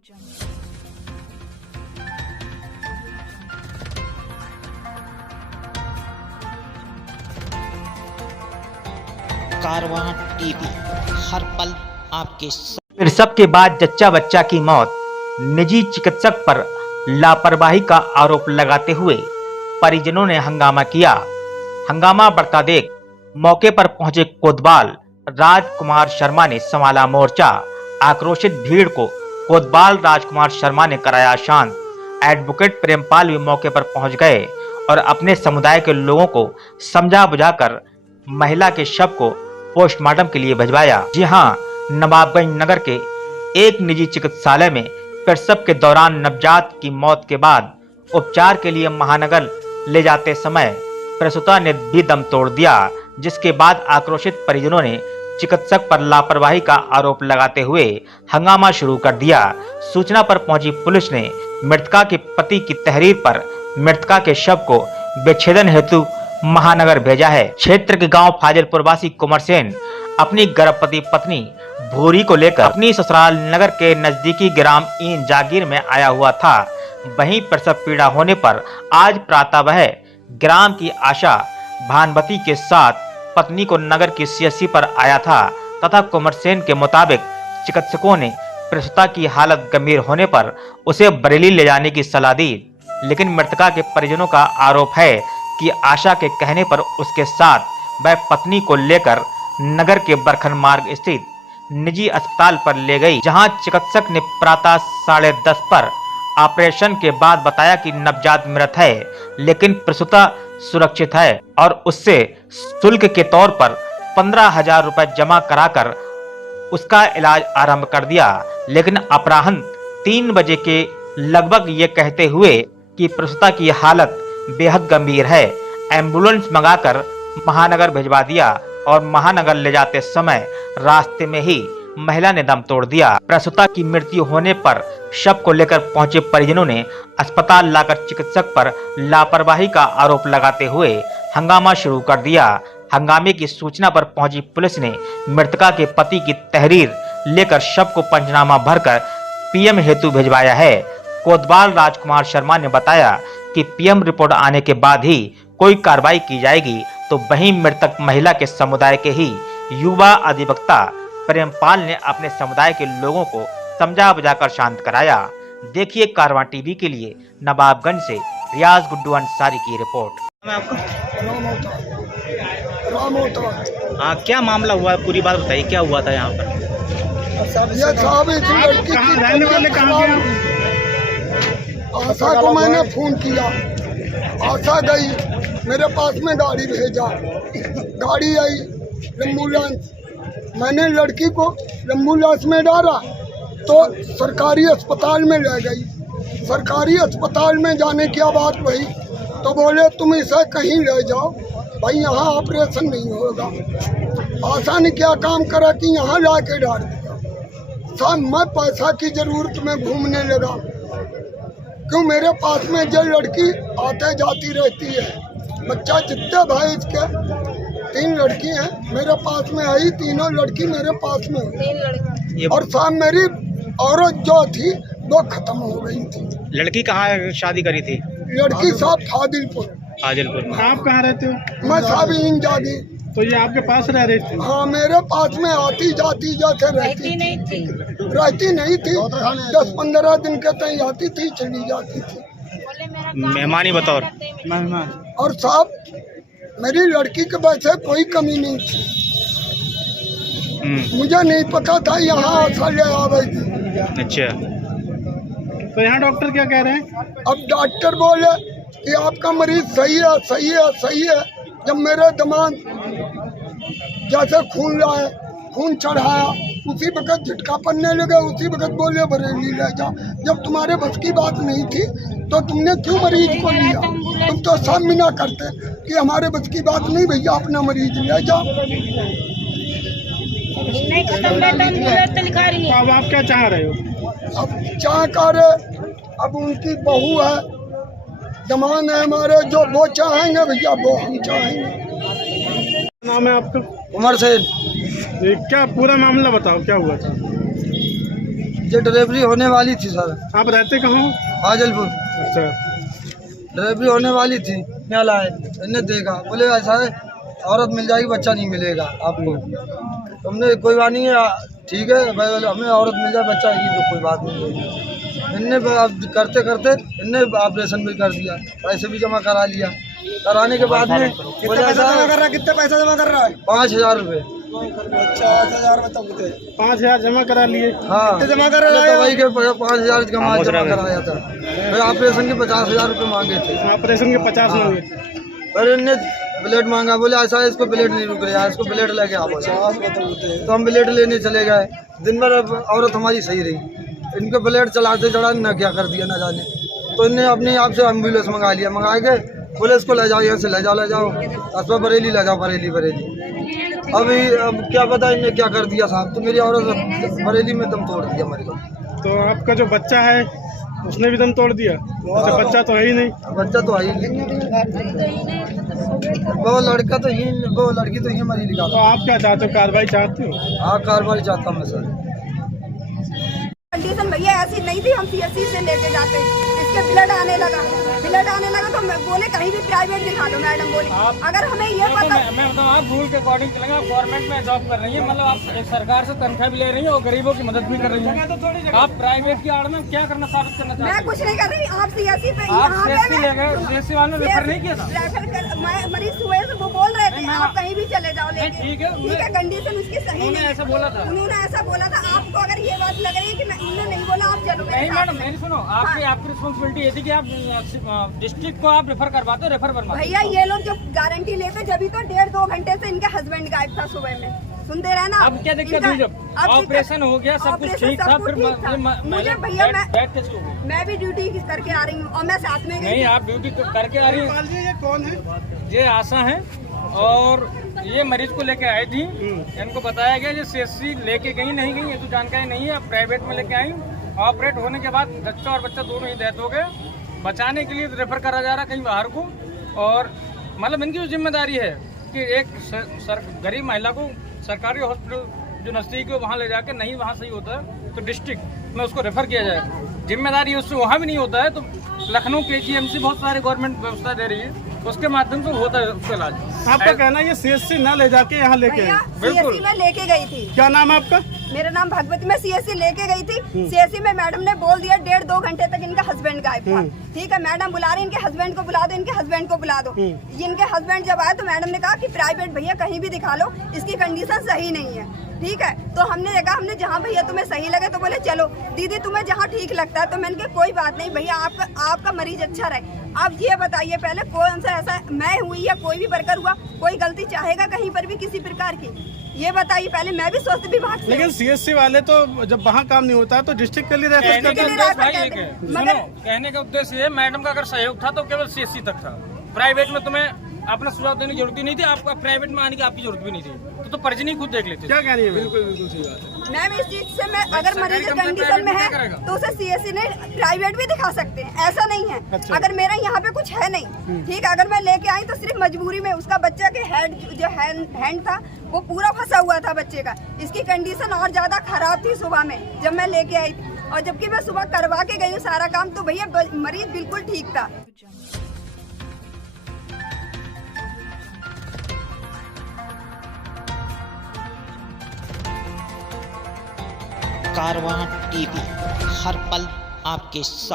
कारवां TV, हर पल आपके प्रसव के बाद जच्चा बच्चा की मौत। निजी चिकित्सक पर लापरवाही का आरोप लगाते हुए परिजनों ने हंगामा किया। हंगामा बढ़ता देख मौके पर पहुंचे कोतवाल राजकुमार शर्मा ने संभाला मोर्चा। आक्रोशित भीड़ को कोतवाल राजकुमार शर्मा ने कराया शांत। एडवोकेट प्रेमपाल भी मौके पर पहुंच गए और अपने समुदाय के लोगों को समझा बुझाकर महिला के शव को पोस्टमार्टम के लिए भिजवाया। जी हां, नवाबगंज नगर के एक निजी चिकित्सालय में प्रसव के दौरान नवजात की मौत के बाद उपचार के लिए महानगर ले जाते समय प्रसूता ने भी दम तोड़ दिया, जिसके बाद आक्रोशित परिजनों ने चिकित्सक पर लापरवाही का आरोप लगाते हुए हंगामा शुरू कर दिया। सूचना पर पहुंची पुलिस ने मृतका के पति की तहरीर पर मृतका के शव को विच्छेदन हेतु महानगर भेजा है। क्षेत्र के गांव फाजिलपुर वासी कुंवर सेन अपनी गर्भवती पत्नी भूरी को लेकर अपनी ससुराल नगर के नजदीकी ग्राम ईन जागीर में आया हुआ था। वहीं प्रसव पीड़ा होने पर आज प्रातः वह ग्राम की आशा भानवती के साथ पत्नी को नगर की सीएचसी पर आया था तथा कुंवर सेन के मुताबिक चिकित्सकों ने प्रसूता की हालत गंभीर होने पर उसे बरेली ले जाने की सलाह दी, लेकिन मृतका के परिजनों का आरोप है कि आशा के कहने पर उसके साथ वह पत्नी को लेकर नगर के बरखन मार्ग स्थित निजी अस्पताल पर ले गई, जहां चिकित्सक ने प्रातः 10:30 पर ऑपरेशन के बाद बताया कि नवजात मृत है, लेकिन प्रसूता सुरक्षित है और उससे शुल्क के तौर पर 15,000 रुपए जमा कराकर उसका इलाज आरंभ कर दिया। लेकिन अपराह्न 3 बजे के लगभग ये कहते हुए कि प्रसूता की हालत बेहद गंभीर है, एम्बुलेंस मंगाकर महानगर भिजवा दिया और महानगर ले जाते समय रास्ते में ही महिला ने दम तोड़ दिया। प्रसूता की मृत्यु होने पर शव को लेकर पहुंचे परिजनों ने अस्पताल लाकर चिकित्सक पर लापरवाही का आरोप लगाते हुए हंगामा शुरू कर दिया। हंगामे की सूचना पर पहुंची पुलिस ने मृतका के पति की तहरीर लेकर शव को पंचनामा भरकर पीएम हेतु भिजवाया है। कोतवाल राजकुमार शर्मा ने बताया कि पीएम रिपोर्ट आने के बाद ही कोई कार्रवाई की जाएगी। तो वहीं मृतक महिला के समुदाय के ही युवा अधिवक्ता प्रेमपाल ने अपने समुदाय के लोगों को समझा बुझाकर शांत कराया। देखिए कारवां टीवी के लिए नवाबगंज से रियाज गुड्डू अंसारी की रिपोर्ट। हाँ, क्या मामला हुआ है, पूरी बात बताइए, क्या हुआ था यहाँ पर? आशा को मैंने फोन किया, आशा गई, मेरे पास में गाड़ी भेजा, गाड़ी आई एम्बुलेंस, मैंने लड़की को एम्बुलेंस में डाला तो सरकारी अस्पताल में ले गई। सरकारी अस्पताल में जाने की बात वही तो बोले तुम इसे कहीं ले जाओ भाई, यहाँ ऑपरेशन नहीं होगा। आशा ने क्या काम करा कि यहाँ ला के डाल दिया। साहब मैं पैसा की जरूरत में घूमने लगा, क्यों मेरे पास में जो लड़की आते जाती रहती है, बच्चा जितने भाई इसके 3 लड़की हैं मेरे पास में आई, तीनों लड़की मेरे पास में हुई और साहब मेरी औरत जो थी वो खत्म हो गई थी। लड़की कहाँ शादी करी थी? लड़की साहब फाजिलपुर। में। आप कहाँ रहते हो? मैं साहब इन जागी। तो ये आपके पास रह रही थी? हाँ, मेरे पास में आती जाती जैसे रहती नहीं थी 10-15 दिन के तय आती थी, चली जाती थी मेहमानी बतौर मेहमान। और साहब मेरी लड़की के वैसे कोई कमी नहीं थी, मुझे नहीं पता था यहाँ आशा ले आ गई थी। अच्छा, तो यहाँ डॉक्टर क्या कह रहे हैं? अब डॉक्टर बोले कि आपका मरीज सही है, सही है, सही है। जब मेरे दिमाग जैसे खून लाए, खून चढ़ाया, उसी वक्त झटका पड़ने लगे, उसी वक्त बोले बरेली ले जाओ। जब तुम्हारे बस की बात नहीं थी तो तुमने क्यों मरीज को लिया? तुम तो सब मना करते कि हमारे बस की बात नहीं भैया, अपना मरीज ले जाओ। तो अब आप क्या चाह रहे हो? अब चाह कर अब उनकी बहू है, जमान है हमारे, जो वो चाहेंगे भैया वो हम चाहेंगे। नाम है आपका? उमर से। क्या पूरा मामला बताओ, क्या हुआ था? ये डिलीवरी होने वाली थी सर, आप रहते कहाँ हो? हाजलपुर। अच्छा, डिलीवरी होने वाली थी, यहाँ लाए, इन्हें देखा, बोले ऐसा है औरत मिल जाएगी, बच्चा नहीं मिलेगा आपको। हमने कोई बात नहीं है, ठीक है भाई, हमें औरत मिल जाए, बच्चा की तो कोई बात नहीं है। इनने करते करते इनने ऑपरेशन भी कर दिया, पैसे भी जमा करा लिया। कराने के बाद में बोले ऐसा कितने पैसा जमा कर रहा है? 5,000 रुपये। 50,000 बताओ। 5,000 जमा करा लिए। हाँ, जमा कर रहा तो वही के 5,000 जमा कराया था। फिर ऑपरेशन के 50,000 रुपये मांगे थे। ऑपरेशन के 50 मांगे। फिर इनने ब्लेड मांगा, बोले ऐसा है इसको ब्लेड नहीं रुक रहा है, इसको ब्लेड लेके आओ। तो हम ब्लेड लेने चले गए। दिन भर औरत हमारी सही रही, इनको ब्लेड चलाते चढ़ा न क्या कर दिया न जाने। तो इनने अपने आप से एम्बुलेंस मंगा लिया, मंगा के बोले इसको ले जाओ, यहाँ से ले जाओ अस्पताल बरेली ले जाओ, बरेली। अब क्या पता इनने क्या कर दिया साहब, तो मेरी औरत बरेली में दम तोड़ दिया मेरे को। तो आपका जो बच्चा है उसने भी दम तोड़ दिया? अच्छा, बच्चा तो है ही नहीं। बच्चा तो है ही नहीं, वो लड़का तो ही, वो लड़की तो ही हमारी लिखा। तो आप क्या चाहते हो, कार्रवाई चाहते हो? हाँ, कार्रवाई चाहता मैं सर। कंडीशन भैया ऐसी नहीं थी, हम सीएससी से लेके जाते, इसके ब्लड आने लगा तो बोले कहीं भी प्राइवेट दिखा लो। मैडम बोली अगर हमें ये पता, मैं बताऊँ, आप रूल के अकॉर्डिंग चलेंगे। आप गवर्नमेंट में जॉब कर रही है, मतलब आप एक सरकार से तनख्वाह भी ले रही है और गरीबों की मदद भी कर रही है। आप प्राइवेट की आड़ में क्या करना साबित करना चाहते हैं? मैं कुछ नहीं कर रही। आप सीएससी पे, आप सीएससी ले गए, सीएससी वालों ने रेफर नहीं किया था? मरीज हुए तो वो बोल रहे थे आप कहीं भी चले जाओ लेके। ठीक है, कंडीशन उसकी सही उन्होंने ऐसा बोला था। उन्होंने ऐसा बोला था। आपको अगर ये बात लग रही है कि उन्होंने नहीं बोला, आप चलो। नहीं मैडम, मेरी सुनो, आपकी रिस्पॉन्सिबिलिटी ये थी कि आप डिस्ट्रिक्ट को आप रेफर करवाते, रेफर बनवाते। भैया ये लोग जो गारंटी लेते, जब तो 1.5-2 घंटे से इनके हस्बैंड गायब था सुबह में। सुनते रहे ना। अब क्या दिक्कत हुई? जब ऑपरेशन हो गया, सब कुछ ठीक था, फिर मुझे भैया कैसे हो गई? मैं भी ड्यूटी करके आ रही हूँ और मैं साथ में गई। नहीं, आप ड्यूटी करके आ रही हैं। ये कौन है? ये आशा है और ये मरीज को लेके आई थी। इनको बताया गया ये सीएससी लेके गई नहीं गई ये तो जानकारी नहीं है। अब प्राइवेट में लेके आई, ऑपरेट होने के बाद बच्चा और बच्चा दोनों ही डेथ हो गए। बचाने के लिए रेफर करा जा रहा कहीं बाहर को। और मतलब इनकी जो जिम्मेदारी है कि एक गरीब महिला को सरकारी हॉस्पिटल जो नज़दीक है वहाँ ले जाकर, नहीं वहाँ सही होता है तो डिस्ट्रिक्ट में उसको रेफर किया जाए। जिम्मेदारी उससे वहाँ भी नहीं होता है तो लखनऊ केजीएमसी बहुत सारे गवर्नमेंट व्यवस्था दे रही है, उसके माध्यम से होता है उसका इलाज। आपका कहना है ये सीएससी ना ले जाके यहाँ लेके भैया आए? सीएससी में लेके गई थी। क्या नाम है आपका? मेरा नाम भगवती। मैं सीएससी लेके गई थी। सीएससी में मैडम ने बोल दिया 1.5-2 घंटे तक इनका हस्बैंड गायब था। ठीक है, मैडम बुला रही, इनके हस्बैंड को बुला दो, इनके हस्बैंड को बुला दो। इनके हस्बैंड जब आए तो मैडम ने कहा कि प्राइवेट भैया कहीं भी दिखा लो, इसकी कंडीशन सही नहीं है। ठीक है, तो हमने देखा, हमने जहाँ भैया तुम्हें सही लगे तो बोले चलो दीदी तुम्हें जहाँ ठीक लगता है। तो मैंने कहा कोई बात नहीं भैया, आपका मरीज अच्छा रहे। आप ये बताइए पहले कौन सा ऐसा मैं हुई या कोई भी वर्कर हुआ, कोई गलती चाहेगा कहीं पर भी किसी प्रकार की? ये बताइए पहले। मैं भी स्वास्थ्य विभाग से। लेकिन सीएससी वाले तो जब वहाँ काम नहीं होता तो डिस्ट्रिक्ट के लिए रेफर कहने करते का हैं। उद्देश्य भाई एक है, सुनो, कहने का उद्देश्य ये, मैडम का अगर सहयोग था तो केवल सीएससी तक था। प्राइवेट में तुम्हें अपना सुझाव देने की जरूरत ही नहीं थी, आपका प्राइवेट में आने की आपकी जरूरत भी नहीं थी। तो पर्ची खुद देख लेते। क्या कह रही है? बिल्कुल बिल्कुल सही बात है मैम। इस चीज से मैं अगर मरीज कंडीशन में है तो उसे सीएससी ने प्राइवेट भी दिखा सकते हैं, ऐसा नहीं है। अच्छा। अगर मेरा यहाँ पे कुछ है नहीं, ठीक है, अगर मैं लेके आई तो सिर्फ मजबूरी में, उसका बच्चा के हेड जो हैंड था वो पूरा फंसा हुआ था बच्चे का। इसकी कंडीशन और ज्यादा खराब थी सुबह में जब मैं लेके आई थी, और जबकि मैं सुबह करवा के गई हूँ सारा काम, तो भैया मरीज बिल्कुल ठीक था। कारवां टीवी, हर पल आपके साथ।